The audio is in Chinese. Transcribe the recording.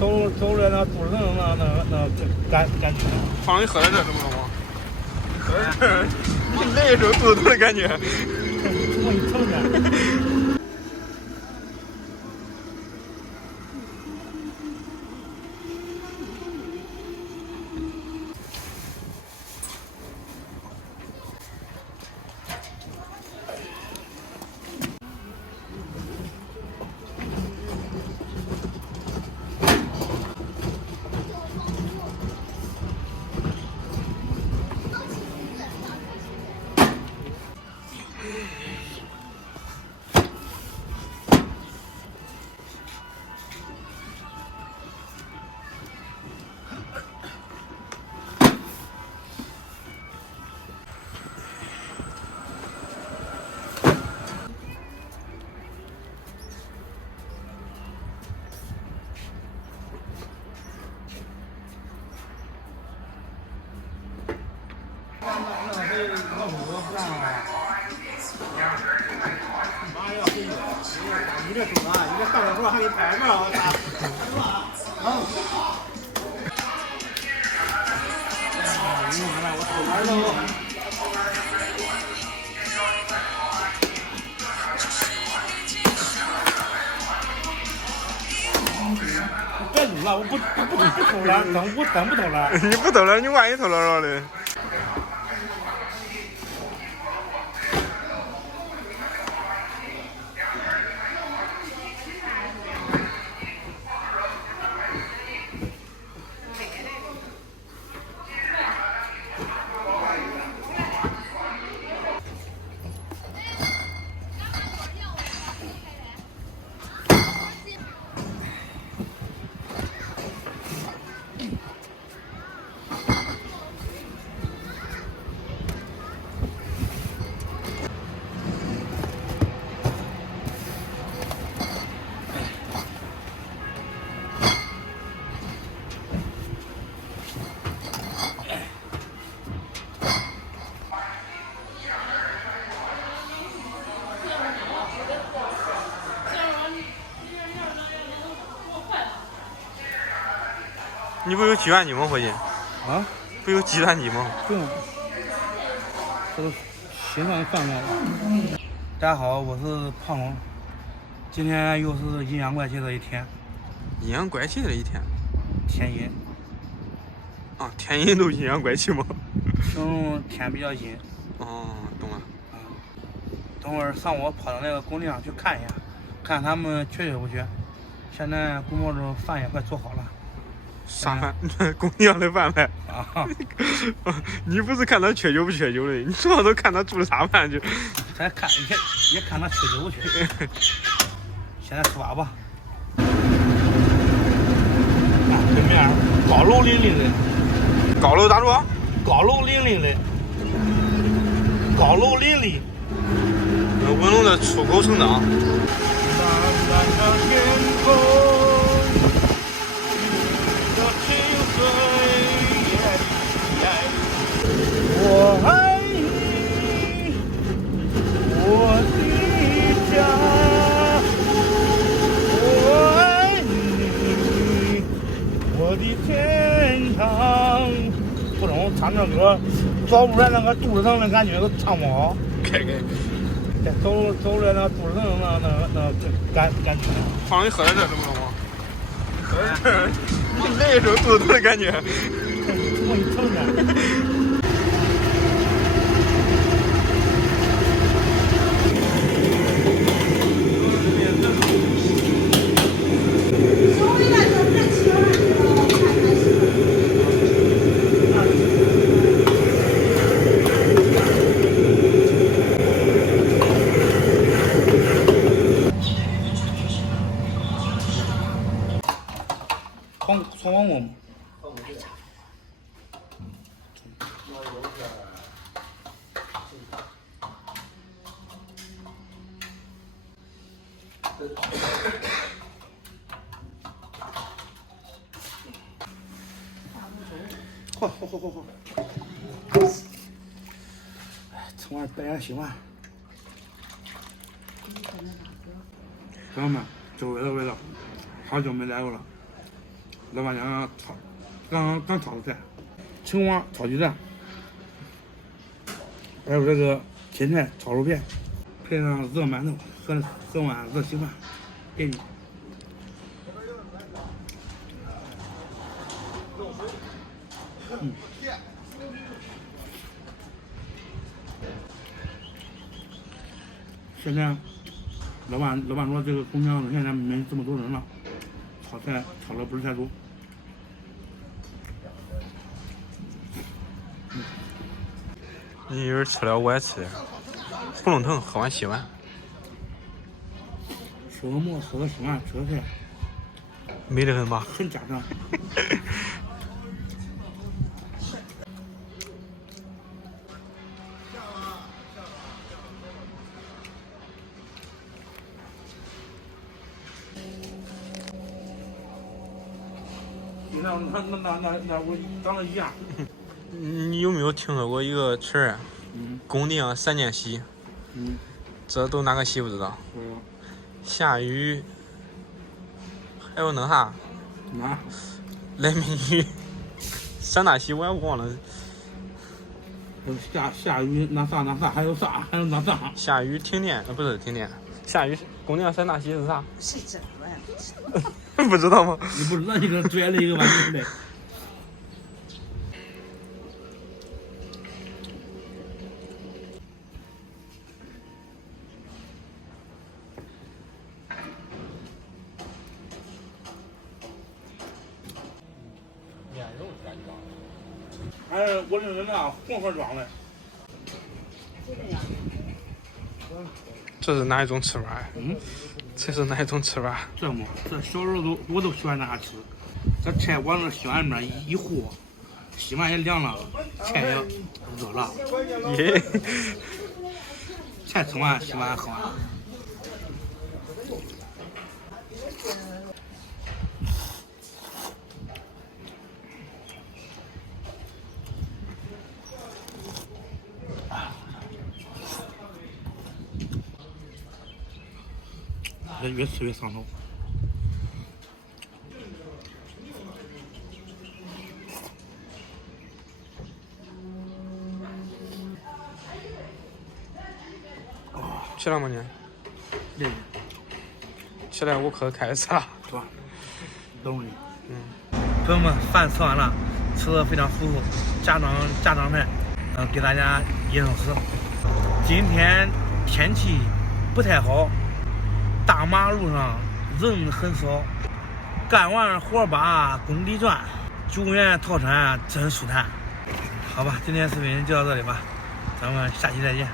走了那肚子疼那感觉。放你喝点这怎么了吗？喝点这，你来的时候肚子疼的感觉。我一疼呢。你这中啊，你这上来时候还得拍个啊，我偷玩喽。别录了，我不偷了，真不偷了。你不偷了，你万一偷了嘞？你不有计算机吗，伙计？啊？不有计算机吗？不用，这都心脏犯来了。大家好，我是胖龙，今天又是阴阳怪气的一天。阴阳怪气的一天。天阴。啊，天阴都阴阳怪气吗？形容天比较阴。哦，懂了。等会儿上我跑到那个工地上去看一下，看他们缺不缺。现在估摸着饭也快做好了。啥饭？工地上的饭呗。啊！你不是看他缺酒不缺酒的，你主要都看他煮的啥饭去。咱看也看他缺酒不缺。现在出发吧。对面高楼林立的。高楼咋说？高楼林立的。高楼林立。文龙的出口成章。蓝蓝的天空，的清水，我爱你，我的家，我爱你，我的天堂。不能唱这歌，走不出来那个肚子疼的感觉都唱不好。走了那肚子疼那感觉。放你喝点这怎么了吗？喝点这，你来的时候肚子疼的感觉。我一疼呢。双黄瓜吗？嚯！哎，吃完白点洗碗。朋友们，久违的味道，好久没来过了。老板娘刚炒的菜，青蛙炒鸡蛋，还有这个芹菜炒肉片，配上热馒头，喝碗热稀饭，给你。现在老板说这个公交现在没这么多人了，炒菜炒的不是太多。你一会儿吃了我也吃，胡龙腾喝完稀饭，吃个馍，吃个稀饭，吃个菜，美得很吧？很家常。那我长得一样。你有没有听说过一个词儿？工地上3件洗。这都哪个洗不知道？下雨，还有那啥？来美女，3大喜我也忘了。下雨那啥还有啥？下雨停电，不是停电。下雨工地上3大喜是啥？谁知道呀？不知道吗？你不知道，你给拽了一个玩意呗。还是我这人啊，混合装的。这是哪一种吃法？这是哪一种吃法？这么，这小时候我都喜欢那啥吃。这菜往那稀饭里面一和，稀饭也凉了，菜也热了。耶！菜吃完，稀饭喝完。越吃越上头。吃了吗你？对。起来我可开始吃了。是吧？懂你。朋友们，饭吃完了，吃的非常舒服，家常饭，给大家一生吃。今天天气不太好，大马路上人很少，干完活把工地转，9元套餐真舒坦。好吧，今天视频就到这里吧，咱们下期再见。